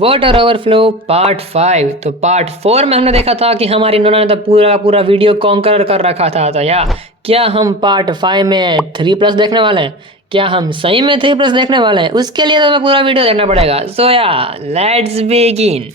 Water overflow part 5। तो part 4 में हमने देखा था कि हमारी नोना ने तो पूरा का पूरा वीडियो कॉन्कर कर रखा था। तो या क्या हम पार्ट 5 में 3+ देखने वाले हैं? क्या हम सही में 3+ देखने वाले हैं? उसके लिए तो हमें पूरा वीडियो देखना पड़ेगा। सो या लेट्स बिगिन।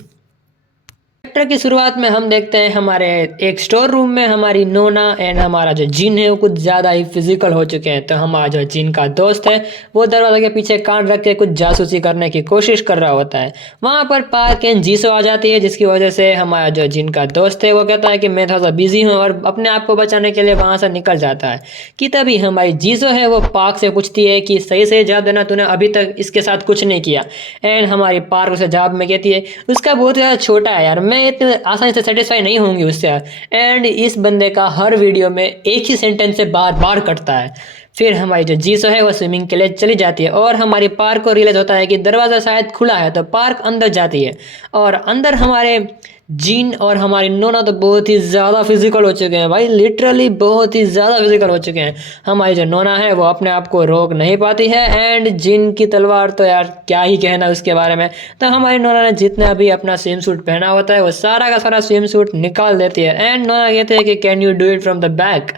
चैप्टर की शुरुआत में हम देखते हैं हमारे एक स्टोर रूम में हमारी नोना एंड हमारा जो जिन है वो कुछ ज़्यादा ही फिजिकल हो चुके हैं। तो हमारा जो जिन का दोस्त है वो दरवाजे के पीछे कान रख के कुछ जासूसी करने की कोशिश कर रहा होता है। वहाँ पर पार्क एंड जीसो आ जाती है, जिसकी वजह से हमारा जो जिन का दोस्त है वो कहता है कि मैं थोड़ा सा बिजी हूँ और अपने आप को बचाने के लिए वहाँ से निकल जाता है। कि तभी हमारी जीसो है वो पार्क से पूछती है कि सही सही जवाब देना, तूने अभी तक इसके साथ कुछ नहीं किया। एंड हमारी पार्क उसे जवाब में कहती है उसका बहुत ज़्यादा छोटा है यार, मैं इतने आसानी से सेटिस्फाई नहीं होंगी उससे। एंड इस बंदे का हर वीडियो में एक ही सेंटेंस से बार बार कटता है। फिर हमारी जो जीसो है वो स्विमिंग के लिए चली जाती है और हमारी पार्क को रियलाइज होता है कि दरवाज़ा शायद खुला है। तो पार्क अंदर जाती है और अंदर हमारे जीन और हमारी नोना तो बहुत ही ज़्यादा फिजिकल हो चुके हैं भाई, लिटरली बहुत ही ज़्यादा फिजिकल हो चुके हैं। हमारी जो नोना है वो अपने आप को रोक नहीं पाती है एंड जिन की तलवार तो यार क्या ही कहना उसके बारे में। तो हमारी नोना ने जितना भी अपना स्विम सूट पहना होता है वो सारा का सारा स्विम सूट निकाल देती है एंड नोना कहते हैं कि can you do it from the back.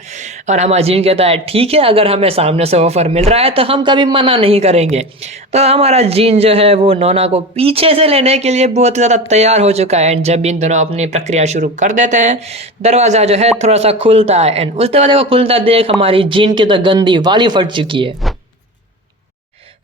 और हमारा जिन कहता है ठीक है, अगर हमें सामने से ऑफर मिल रहा है तो हम कभी मना नहीं करेंगे। तो हमारा जिन जो है वो नोना को पीछे से लेने के लिए बहुत ज़्यादा तैयार हो चुका है एंड जब इन दोनों अपनी प्रक्रिया शुरू कर देते हैं दरवाज़ा जो है थोड़ा सा खुलता है एंड उस दरवाजे को खुलता देख हमारी जिन की तो गंदी वाली फट चुकी है।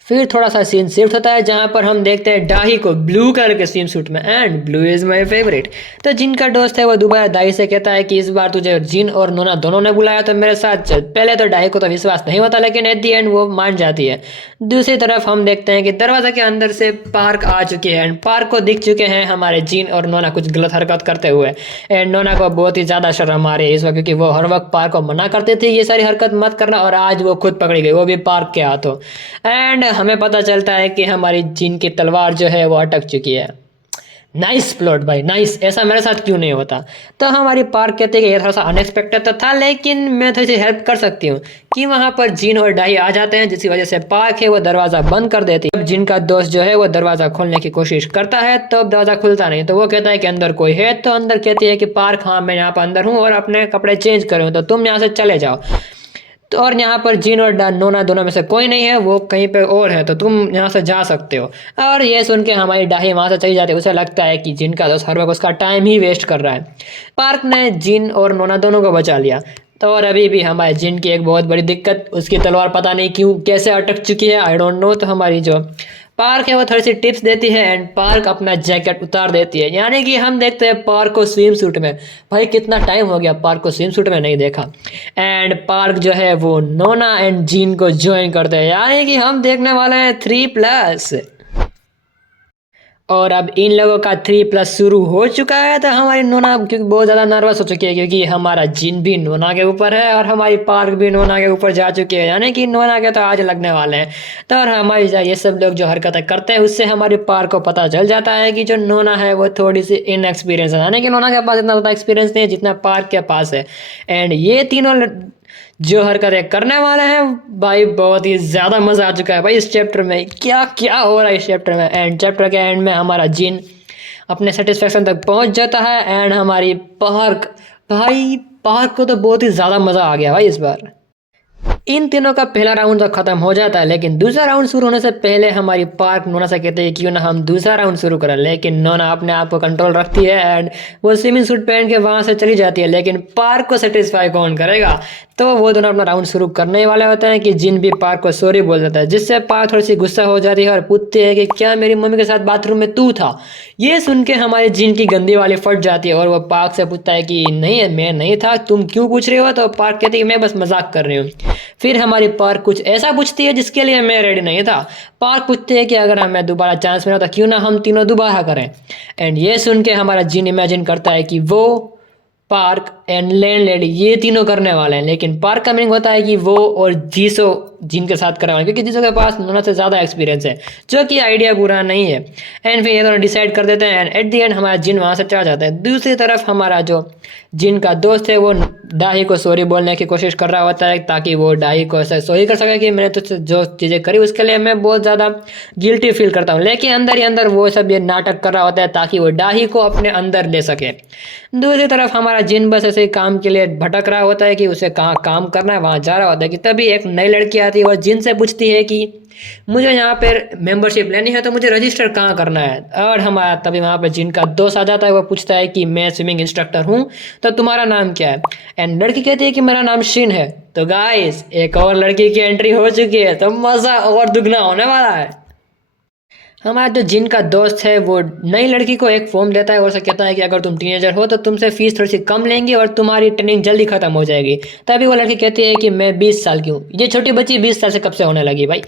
फिर थोड़ा सा सीन शिफ्ट होता है जहाँ पर हम देखते हैं डाही को ब्लू कलर के स्विम सूट में and blue is my favourite. तो जिन का दोस्त है वो दोबारा दाई से कहता है कि इस बार तुझे जिन और नोना दोनों ने बुलाया तो मेरे साथ चल। पहले तो डाही को तो विश्वास नहीं होता लेकिन एट दी एंड वो मान जाती है। दूसरी तरफ हम देखते हैं कि दरवाजा के अंदर से पार्क आ चुके हैं एंड पार्क को दिख चुके हैं हमारे जिन और नोना कुछ गलत हरकत करते हुए। एंड नोना को बहुत ही ज़्यादा शर्म आ रही है इस वक्त, क्योंकि वो हर वक्त पार्क को मना करते थे ये सारी हरकत मत करना और आज वो खुद पकड़ी गई, वो भी पार्क के हाथों। एंड हमें पता चलता है कि हमारी जिन की तलवार जो है वो अटक चुकी है। नाइस प्लॉट भाई, नाइस, ऐसा मेरे साथ क्यों नहीं होता। तो हमारी पार्क कहते हैं कि ये थोड़ा सा अनएक्सपेक्टेड तो था लेकिन मैं थोड़ी सी हेल्प कर सकती हूँ। कि वहाँ पर जिन और डाही आ जाते हैं जिसकी वजह से पार्क है वो दरवाज़ा बंद कर देती है। जब जिन का दोस्त जो है वो दरवाज़ा खोलने की कोशिश करता है तो दरवाज़ा खुलता नहीं। तो वो कहता है कि अंदर कोई है। तो अंदर कहती है कि पार्क हाँ मैं यहाँ पर अंदर हूँ और अपने कपड़े चेंज करे हूँ तो तुम यहाँ से चले जाओ। तो और यहाँ पर जिन और नोना दोनों में से कोई नहीं है, वो कहीं पे और है, तो तुम यहाँ से जा सकते हो। और ये सुन के हमारी डाही वहाँ से चली जाती है। उसे लगता है कि जिन का दोस्त हर वक्त उसका टाइम ही वेस्ट कर रहा है। पार्क ने जिन और नोना दोनों को बचा लिया। तो और अभी भी हमारे जिन की एक बहुत बड़ी दिक्कत, उसकी तलवार पता नहीं क्यों कैसे अटक चुकी है, आई डोंट नो। तो हमारी जो पार्क है वो थोड़ी सी टिप्स देती है एंड पार्क अपना जैकेट उतार देती है, यानी कि हम देखते हैं पार्क को स्विम सूट में। भाई कितना टाइम हो गया पार्क को स्विम सूट में नहीं देखा। एंड पार्क जो है वो नोना एंड जीन को ज्वाइन करते हैं, यानी कि हम देखने वाले हैं 3+। और अब इन लोगों का 3+ शुरू हो चुका है। तो हमारी नोना क्योंकि बहुत ज़्यादा नर्वस हो चुकी है क्योंकि हमारा जिन भी नोना के ऊपर है और हमारी पार्क भी नोना के ऊपर जा चुकी है, यानी कि नोना के तो आज लगने वाले हैं। तो और हमारी ये सब लोग जो हरकतें करते हैं उससे हमारी पार्क को पता चल जाता है कि जो नोना है वो थोड़ी सी इनएक्सपीरियंस है, यानी कि नोना के पास इतना ज़्यादा एक्सपीरियंस नहीं है जितना पार्क के पास है। एंड ये तीनों जो हरकतें करने वाले हैं भाई बहुत ही ज़्यादा मज़ा आ चुका है भाई इस चैप्टर में। क्या क्या हो रहा है इस चैप्टर में। एंड चैप्टर के एंड में हमारा जिन अपने सेटिस्फेक्शन तक पहुंच जाता है एंड हमारी पार्क, भाई पार्क को तो बहुत ही ज़्यादा मज़ा आ गया भाई इस बार। इन तीनों का पहला राउंड तो खत्म हो जाता है लेकिन दूसरा राउंड शुरू होने से पहले हमारी पार्क नोना से कहते हैं क्यों ना हम दूसरा राउंड शुरू करें, लेकिन नोना अपने आप को कंट्रोल रखती है एंड वो स्विमिंग सूट पहन के वहाँ से चली जाती है। लेकिन पार्क को सेटिस्फाई कौन करेगा। तो वो दोनों अपना राउंड शुरू करने वाले होते हैं कि जिन भी पार्क को सॉरी बोल देता है, जिससे पार्क थोड़ी सी गुस्सा हो जाती है और पूछती है कि क्या मेरी मम्मी के साथ बाथरूम में तू था। ये सुन के हमारी जिन की गंदी वाली फट जाती है और वो पार्क से पूछता है कि नहीं मैं नहीं था, तुम क्यों पूछ रहे हो। तो पार्क कहती है कि मैं बस मजाक कर रही हूँ। फिर हमारी पार्क कुछ ऐसा पूछती है जिसके लिए मैं रेडी नहीं था। पार्क पूछते हैं कि अगर हमें दोबारा चांस मिला तो क्यों ना हम तीनों दोबारा करें। एंड ये सुन के हमारा जिन इमेजिन करता है कि वो पार्क एंड लैंड लेडी ये तीनों करने वाले हैं, लेकिन पार्क का मीनिंग होता है कि वो और जीसो जिन के साथ करवाएं, क्योंकि जिसों के पास नोना से ज़्यादा एक्सपीरियंस है, जो कि आइडिया बुरा नहीं है। एंड फिर ये दोनों डिसाइड कर देते हैं एंड एट द एंड हमारा जिन वहाँ से चला जाता है। दूसरी तरफ हमारा जो जिन का दोस्त है वो डाही को सॉरी बोलने की कोशिश कर रहा होता है, ताकि वो डाही को ऐसा सॉरी कर सके कि मैंने तुझसे जो चीज़ें करी उसके लिए मैं बहुत ज़्यादा गिल्टी फील करता हूँ, लेकिन अंदर ही अंदर वो सब ये नाटक कर रहा होता है ताकि वो डाही को अपने अंदर ले सके। दूसरी तरफ हमारा जिन बस ऐसे ही काम के लिए भटक रहा होता है कि उसे कहाँ काम करना है, वहाँ जा रहा होता है कि तभी एक नई लड़की आती है और जिन से पूछती है कि मुझे यहाँ पर मेंबरशिप लेनी है तो मुझे रजिस्टर कहाँ करना है। और हमारा तभी वहाँ पर जिन का दोस्त आ जाता है, वो पूछता है कि मैं स्विमिंग इंस्ट्रक्टर हूँ तो तुम्हारा नाम क्या है। एंड लड़की कहती है कि मेरा नाम शिन है। तो गाइस एक और लड़की की एंट्री हो चुकी है, तो मज़ा और दुगना होने वाला है। हमारा जो जिन का दोस्त है वो नई लड़की को एक फॉर्म देता है और उसे कहता है कि अगर तुम टीनेजर हो तो तुमसे फीस थोड़ी सी कम लेंगे और तुम्हारी ट्रेनिंग जल्दी खत्म हो जाएगी। तभी वो लड़की कहती है कि मैं 20 साल की हूँ। ये छोटी बच्ची 20 साल से कब से होने लगी भाई।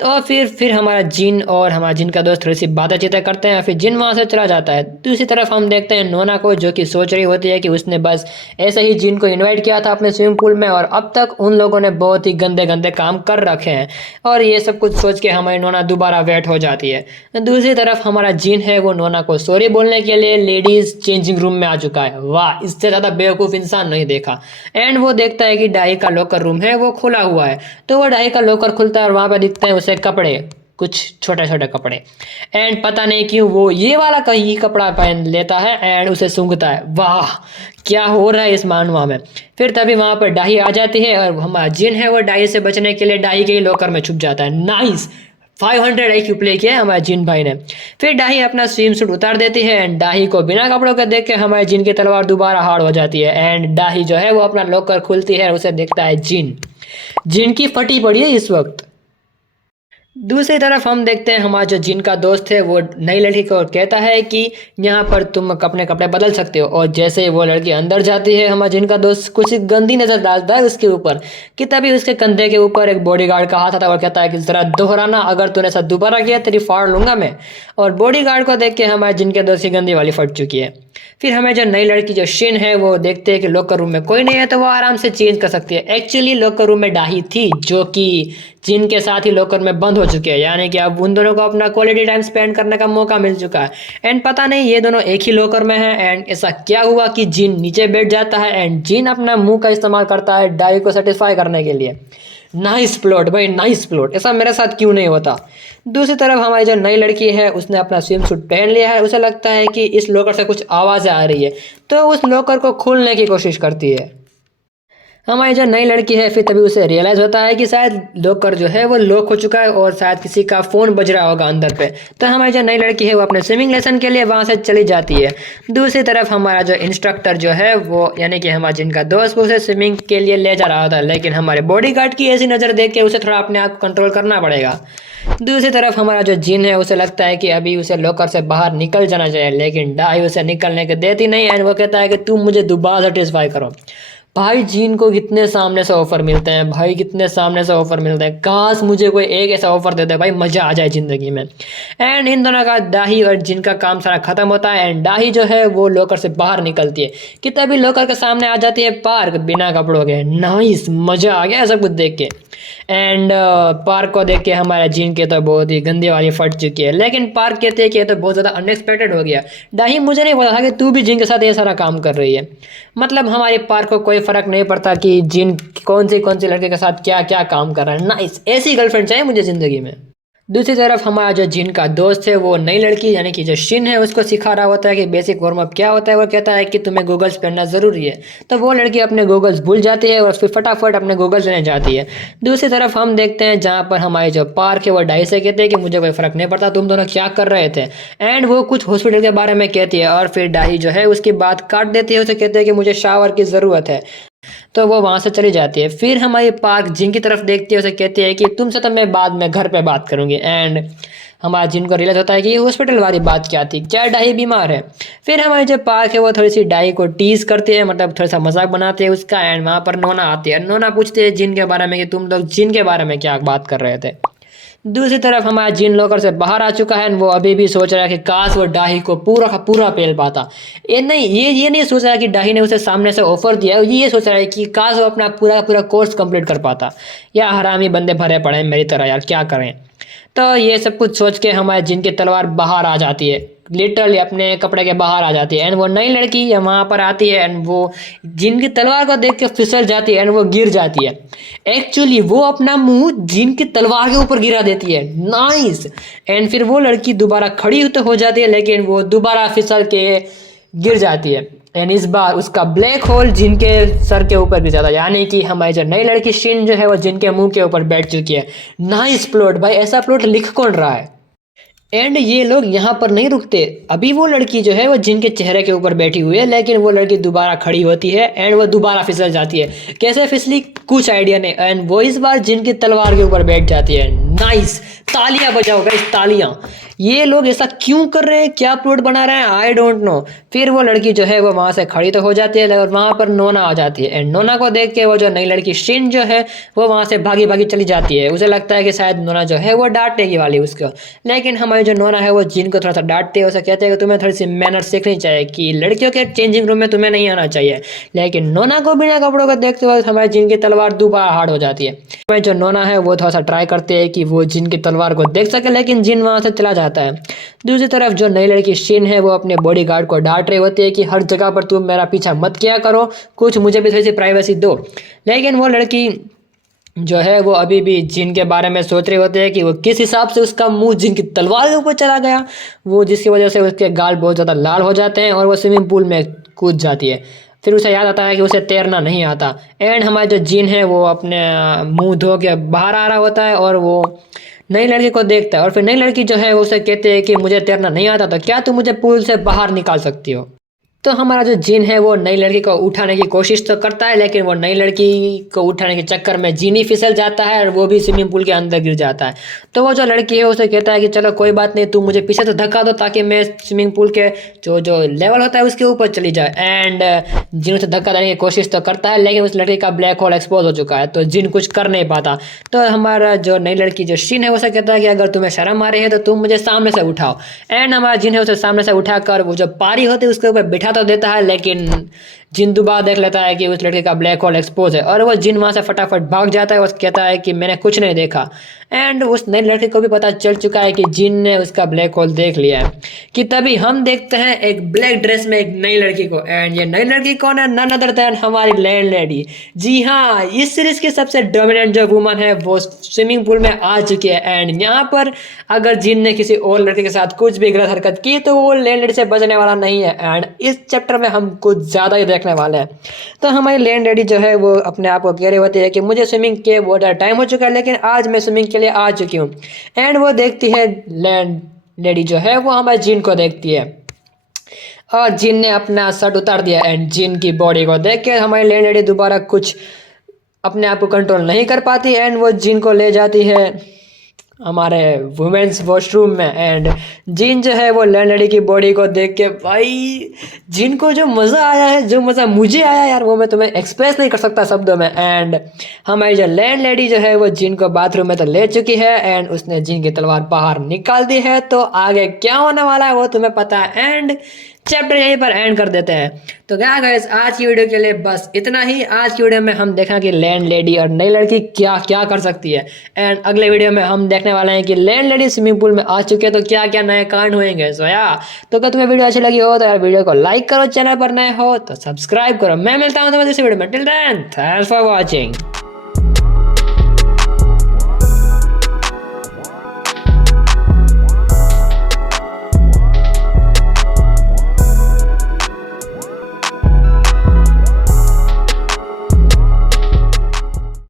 तो फिर हमारा जिन और हमारा जिन का दोस्त थोड़ी सी बातें करते हैं, फिर जिन वहाँ से चला जाता है। दूसरी तरफ हम देखते हैं नोना को, जो कि सोच रही होती है कि उसने बस ऐसे ही जिन को इनवाइट किया था अपने स्विमिंग पूल में और अब तक उन लोगों ने बहुत ही गंदे गंदे काम कर रखे हैं। और ये सब कुछ सोच के हमारी नोना दोबारा वेट हो जाती है। दूसरी तरफ हमारा जिन है वो नोना को सॉरी बोलने के लिए लेडीज चेंजिंग रूम में आ चुका है। वाह, इससे ज़्यादा बेवकूफ़ इंसान नहीं देखा। एंड वो देखता है कि डाई का लॉकर रूम है वो खुला हुआ है, तो वो डाई का लॉकर खुलता है और वहाँ पर दिखते हैं उसे कपड़े, कुछ छोटे छोटे कपड़े। एंड पता नहीं क्यों वो ये वाला कहीं कपड़ा पहन लेता है एंड उसे सूंघता है। वाह, क्या हो रहा है इस मानवा में। फिर तभी वहाँ पर डाही आ जाती है और हमारा जिन है वो डाही से बचने के लिए डाही के ही लॉकर में छुप जाता है। नाइस, 500 IQ प्ले किया है हमारे जिन भाई ने। फिर डाही अपना स्विम सूट उतार देती है एंड डाही को बिना कपड़ों के देख के हमारे जिन की तलवार दोबारा हार्ड हो जाती है। एंड डाही जो है वो अपना लॉकर खुलती है और उसे देखता है जिन की फटी पड़ी है इस वक्त। दूसरी तरफ हम देखते हैं हमारा जो जिन का दोस्त है वो नई लड़की को कहता है कि यहाँ पर तुम अपने कपड़े बदल सकते हो। और जैसे ही वो लड़की अंदर जाती है, हमारा जिन का दोस्त कुछ गंदी नज़र डालता है उसके ऊपर, कि तभी उसके कंधे के ऊपर एक बॉडीगार्ड का हाथ आता है और कहता है कि ज़रा दोहराना, अगर तूने ऐसा दोबारा किया तेरी फाड़ लूंगा मैं। और बॉडीगार्ड को देख के हमारे जिन के दोस्त की गंदी वाली फट चुकी है। फिर हमें जो नई लड़की जो शिन है वो देखते हैं कि लॉकर रूम में कोई नहीं है, तो वो आराम से चेंज कर सकती है। एक्चुअली लॉकर रूम में डाही थी जो कि जिन के साथ ही लॉकर में बंद हो चुके हैं, यानी कि अब उन दोनों को अपना क्वालिटी टाइम स्पेंड करने का मौका मिल चुका है। एंड पता नहीं ये दोनों एक ही लॉकर में है एंड ऐसा क्या हुआ कि जिन नीचे बैठ जाता है एंड जिन अपना मुंह का इस्तेमाल करता है डाही को सेटिस्फाई करने के लिए। नाइस प्लॉट भाई, नाइस प्लॉट, ऐसा मेरे साथ क्यों नहीं होता। दूसरी तरफ हमारी जो नई लड़की है उसने अपना स्विम सूट पहन लिया है, उसे लगता है कि इस लॉकर से कुछ आवाज़ें आ रही है, तो उस लॉकर को खोलने की कोशिश करती है। हमारी जो नई लड़की है फिर तभी उसे रियलाइज़ होता है कि शायद लॉकर जो है वो लॉक हो चुका है और शायद किसी का फ़ोन बज रहा होगा अंदर पे। तो हमारी जो नई लड़की है वो अपने स्विमिंग लेसन के लिए वहाँ से चली जाती है। दूसरी तरफ हमारा जो इंस्ट्रक्टर जो है वो, यानी कि हमारा जिनका दोस्त, उसे स्विमिंग के लिए ले जा रहा होता है, लेकिन हमारे बॉडीगार्ड की ऐसी नज़र देख के उसे थोड़ा अपने आप को कंट्रोल करना पड़ेगा। दूसरी तरफ हमारा जो जिन है उसे लगता है कि अभी उसे लॉकर से बाहर निकल जाना चाहिए, लेकिन डाई उसे निकलने के देती नहीं है। वो कहता है कि तुम मुझे दोबारा सेटिस्फाई करो। भाई जिन को कितने सामने से ऑफर मिलते हैं, भाई कितने सामने से ऑफर मिलते हैं। काश मुझे कोई एक ऐसा ऑफर दे दे भाई, मज़ा आ जाए ज़िंदगी में। एंड इन दोनों का डाही और जिन का काम सारा खत्म होता है एंड डाही जो है वो लॉकर से बाहर निकलती है कि तभी लॉकर के सामने आ जाती है पार्क बिना कपड़ों के। नाइस, मज़ा आ गया सब कुछ देख के। एंड पार्क को देख के हमारे जिन के तो बहुत ही गंदी वाली फट चुकी है, लेकिन पार्क कहते हैं कि ये तो बहुत ज़्यादा अनएक्सपेक्टेड हो गया। डाही मुझे नहीं पता था कि तू भी जिन के साथ ये सारा काम कर रही है। मतलब हमारे पार्क को कोई फ़र्क नहीं पड़ता कि जिन कौन सी लड़के के साथ क्या क्या काम कर रहा है। नाइस, ऐसी गर्लफ्रेंड चाहिए मुझे ज़िंदगी में। दूसरी तरफ हमारा जो जिन का दोस्त है वो नई लड़की यानी कि जो शिन है उसको सिखा रहा होता है कि बेसिक वार्म अप क्या होता है। वो कहता है कि तुम्हें गूगल्स पहनना ज़रूरी है, तो वो लड़की अपने गूगल्स भूल जाती है और फिर फटाफट अपने गूगल्स लेने जाती है। दूसरी तरफ हम देखते हैं जहाँ पर हमारे जो पार्क है वो डाई से कहते हैं कि मुझे कोई फ़र्क नहीं पड़ता तुम दोनों क्या कर रहे थे। एंड वो कुछ हॉस्पिटल के बारे में कहती है और फिर डाई जो है उसकी बात काट देती है। उसे कहते हैं कि मुझे शावर की ज़रूरत है, तो वो वहाँ से चली जाती है। फिर हमारी पार्क जिन की तरफ देखती है, उसे कहती है कि तुमसे तो मैं बाद में घर पे बात करूँगी। एंड हमारा जिन को रियलाइज होता है कि ये हॉस्पिटल वाली बात क्या थी, क्या डाई बीमार है। फिर हमारी जो पार्क है वो थोड़ी सी डाई को टीज करती है, मतलब थोड़ा सा मजाक बनाते हैं उसका। एंड वहाँ पर नोना आती है, नोना पूछते हैं जिन के बारे में कि तुम लोग जिन के बारे में क्या बात कर रहे थे। दूसरी तरफ हमारा जिन लॉकर से बाहर आ चुका है, वो अभी भी सोच रहा है कि काश वो डाही को पूरा का पूरा पेल पाता। ये नहीं सोच रहा है कि डाही ने उसे सामने से ऑफर दिया, ये सोच रहा है कि काश वो अपना पूरा का पूरा कोर्स कंप्लीट कर पाता। या हरामी बंदे भरे पड़े हैं मेरी तरह यार, क्या करें। तो ये सब कुछ सोच के हमारे जिन की तलवार बाहर आ जाती है, लिटरली अपने कपड़े के बाहर आ जाती है। एंड वो नई लड़की वहाँ पर आती है एंड वो जिन की तलवार को देख के फिसल जाती है एंड वो गिर जाती है। एक्चुअली वो अपना मुंह जिन की तलवार के ऊपर गिरा देती है। नाइस। एंड फिर वो लड़की दोबारा खड़ी तो हो जाती है, लेकिन वो दोबारा फिसल के गिर जाती है। एंड इस बार उसका ब्लैक होल जिनके सर के ऊपर गिर जाता है, यानी कि हमारी जो नई लड़की शिन जो है वो जिनके मुंह के ऊपर बैठ चुकी है। नाइस प्लॉट भाई, ऐसा प्लॉट लिख कौन रहा है। एंड ये लोग यहाँ पर नहीं रुकते, अभी वो लड़की जो है वो जिनके चेहरे के ऊपर बैठी हुई है, लेकिन वो लड़की दोबारा खड़ी होती है एंड वो दोबारा फिसल जाती है। कैसे फिसली कुछ आइडिया नहीं। एंड वो इस बार जिनकी तलवार के ऊपर बैठ जाती है। नाइस, तालियां बजाओ गाइस, तालियां। ये लोग ऐसा क्यों कर रहे हैं, क्या प्लॉट बना रहे हैं, आई डोंट नो। फिर वो लड़की जो है वो वहां से खड़ी तो हो जाती है, और वहां पर नोना आ जाती है। एंड नोना को देख के वो जो नई लड़की शिन जो है वो वहां से भागी भागी चली जाती है। उसे लगता है कि शायद नोना जो है वो डांटेगी वाली उसको, लेकिन हमारी जो नोना है वो जिन को थोड़ा सा डांटते हैं। उसे कहते हैं कि तुम्हें थोड़ी सी मैनर सीखनी चाहिए, कि लड़कियों के चेंजिंग रूम में तुम्हें नहीं आना चाहिए। लेकिन नोना को बिना कपड़ों को देखते हुए हमारे जिन की तलवार दोबारा हार्ड हो जाती है। हमारी जो नोना है वो थोड़ा सा ट्राई करते हैं कि वो जिन की तलवार को देख सके, लेकिन जिन वहां से चला जाता है। दूसरी तरफ जो नई लड़की शिन है वो अपने बॉडीगार्ड को डांट रही होती है कि हर जगह पर तुम मेरा पीछा मत किया करो, कुछ मुझे भी थोड़ी सी प्राइवेसी दो। लेकिन वो लड़की जो है वो अभी भी जिन के बारे में सोच रहे होते हैं कि वो किस हिसाब से उसका मुंह जिन की तलवार के ऊपर चला गया, वो जिसकी वजह से उसके गाल बहुत ज़्यादा लाल हो जाते हैं और वो स्विमिंग पूल में कूद जाती है। फिर उसे याद आता है कि उसे तैरना नहीं आता। एंड हमारा जो जिन है वो अपने मुंह धो के बाहर आ रहा होता है और वो नई लड़की को देखता है, और फिर नई लड़की जो है उसे कहते हैं कि मुझे तैरना नहीं आता, तो क्या तुम मुझे पूल से बाहर निकाल सकती हो। तो हमारा जो जिन है वो नई लड़की को उठाने की कोशिश तो करता है, लेकिन वो नई लड़की को उठाने के चक्कर में जिन ही फिसल जाता है और वो भी स्विमिंग पूल के अंदर गिर जाता है। तो वो जो लड़की है उसे कहता है कि चलो कोई बात नहीं, तुम मुझे पीछे तो धक्का दो ताकि मैं स्विमिंग पूल के जो लेवल होता है उसके ऊपर चली जाए। एंड जिन उसे धक्का देने की कोशिश तो करता है, लेकिन उस लड़की का ब्लैक होल एक्सपोज हो चुका है, तो जिन कुछ कर नहीं पाता। तो हमारा जो नई लड़की जो शिन है उसे कहता है कि अगर तुम्हें शर्म आ रही है तो तुम मुझे सामने से उठाओ। एंड हमारा जिन है उसे सामने से उठाकर वो जो पारी होती है उसके ऊपर बिठा तो देता है, लेकिन जिन दोबारा देख लेता है कि उस लड़के का ब्लैक होल एक्सपोज है और वो जिन वहां से फटाफट भाग जाता है और कहता है कि मैंने कुछ नहीं देखा। एंड उस नई लड़के को भी पता चल चुका है कि जिन ने उसका ब्लैक होल देख लिया है। कि तभी हम देखते हैं एक ब्लैक ड्रेस में एक नई लड़की को। एंड ये नई लड़की कौन है, नन अदर देन हमारी लैंड लेडी। जी हाँ, इस सीरीज की सबसे डोमिनेंट जो वुमन है वो स्विमिंग पूल में आ चुकी है। एंड यहाँ पर अगर जिन ने किसी और लड़के के साथ कुछ भी गलत हरकत की तो वो लैंड लेडी से बचने वाला नहीं है। एंड इस चैप्टर में हम कुछ ज़्यादा ही देखने वाले हैं। तो हमारी लैंड लेडी जो है वो अपने आप को कह रही होती है कि मुझे स्विमिंग के बहुत ज़्यादा टाइम हो चुका है, लेकिन आज मैं स्विमिंग के लिए आ चुकी हूँ। एंड वो देखती है, लैंड लेडी जो है वो हमारे जिन को देखती है और जिन ने अपना शर्ट उतार दिया। एंड जिन की बॉडी को देख के हमारी लैंड लेडी दोबारा कुछ अपने आप को कंट्रोल नहीं कर पाती। एंड वो जिन को ले जाती है हमारे वुमेन्स वॉशरूम में। एंड जिन जो है वो लैंड लेडी की बॉडी को देख के भाई जिन को जो मज़ा आया है, जो मज़ा मुझे आया यार, वो मैं तुम्हें एक्सप्रेस नहीं कर सकता शब्दों में। एंड हमारी जो लैंड लेडी जो है वो जिन को बाथरूम में तो ले चुकी है एंड उसने जिन की तलवार बाहर निकाल दी है। तो आगे क्या होने वाला है वो तुम्हें पता है। एंड चैप्टर यहीं पर एंड कर देते हैं। तो क्या गाइस, आज की वीडियो के लिए बस इतना ही। आज की वीडियो में हम देखा कि लैंड लेडी और नई लड़की क्या क्या कर सकती है। एंड अगले वीडियो में हम देखने वाले हैं कि लैंड लेडी स्विमिंग पूल में आ चुके हैं तो क्या क्या नए कांड होंगे। सो या तो अगर तुम्हें वीडियो अच्छी लगी हो तो यार वीडियो को लाइक करो, चैनल पर नए हो तो सब्सक्राइब करो। मैं मिलता हूँ तुम्हें दूसरी वीडियो में। Till then thanks for watching.